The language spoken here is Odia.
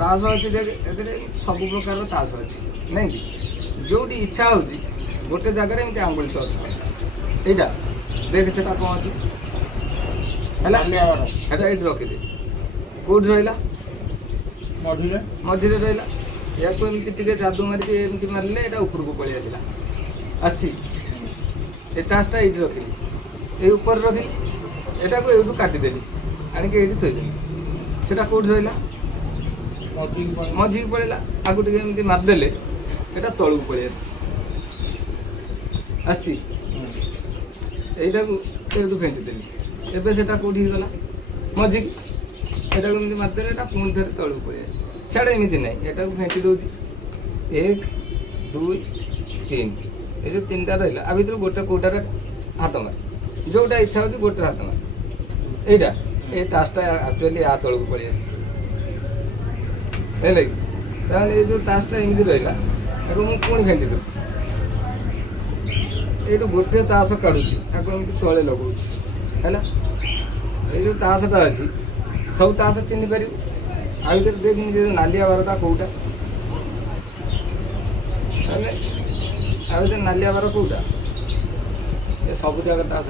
ତାସ ଅଛି ଦେଖ ଏଥିରେ ସବୁ ପ୍ରକାର ତାସ ଅଛି ନାଇଁ କି ଯୋଉଠି ଇଚ୍ଛା ହେଉଛି ଗୋଟେ ଜାଗାରେ ଏମିତି ଆଙ୍ଗୁଳି ଚଳୁଛି ଏଇଟା ଦେଖ ସେଟା କ'ଣ ଅଛି ହେଲା ଏଇଟା ଏଇଠି ରଖିଦେ କେଉଁଠି ରହିଲା ମଝିରେ ରହିଲା ୟାକୁ ଏମିତି ଟିକେ ଯାଦୁ ମାରିକି ଏମିତି ମାରିଲେ ଏଇଟା ଉପରକୁ ପଳେଇ ଆସିଲା ଆସିଛି ଏ ତାସଟା ଏଇଠି ରଖିଲି ଏଇ ଉପରେ ରଖିଲି ଏଟାକୁ ଏଇଠୁ କାଟିଦେଲି ଆଣିକି ଏଇଠି ଥୋଇଦେଲି ସେଟା କେଉଁଠି ରହିଲା ମଝିକି ପଳେଇଲା ଆକୁ ଟିକେ ଏମିତି ମାରିଦେଲେ ଏଇଟା ତଳକୁ ପଳେଇ ଆସିଛି ଏଇଟାକୁ ଏଇଠୁ ଫେଣ୍ଟିଦେଲି ଏବେ ସେଟା କେଉଁଠି ଗଲା ମଝିକି ଏଟାକୁ ଏମିତି ମାରିଦେଲେ ଏଇଟା ପୁଣି ଥରେ ତଳକୁ ପଳେଇ ଆସିଛି ଛାଡ଼ ଏମିତି ନାହିଁ ଏଟାକୁ ଫେଣ୍ଟି ଦେଉଛି 1 2 3 ଏ ଯେଉଁ ତିନିଟା ରହିଲା ଆ ଭିତରୁ ଗୋଟେ କେଉଁଟାରେ ହାତ ମାରେ ଯେଉଁଟା ଇଚ୍ଛା ହେଉଛି ଗୋଟେ ହାତ ମାରେ ଏଇଟା ଏଇ ତାସଟା ଆକ୍ଚୁଆଲି ଆ ତଳକୁ ପଳେଇ ଆସିଛି ହେଲା କି ତାହେଲେ ଏଇ ଯେଉଁ ତାସଟା ଏମିତି ରହିଲା ତାକୁ ମୁଁ ପୁଣି ଫେଣ୍ଟି ଦେଉଛି ଏଇଠୁ ଗୋଟିଏ ତାସ କାଢ଼ୁଛି ତାକୁ ଏମିତି ତଳେ ଲଗାଉଛି ହେଲା ଏଇ ଯେଉଁ ତାସଟା ଅଛି ସବୁ ତାସ ଚିହ୍ନି ପାରିବୁ ଆ ଭିତରେ ଦେଖିନି ଯେ ନାଲିଆ ବାରଟା କେଉଁଟା ତାହେଲେ ଆ ଭିତରେ ନାଲିଆ ବାର କେଉଁଟା ଏ ସବୁ ଜାଗା ତାସ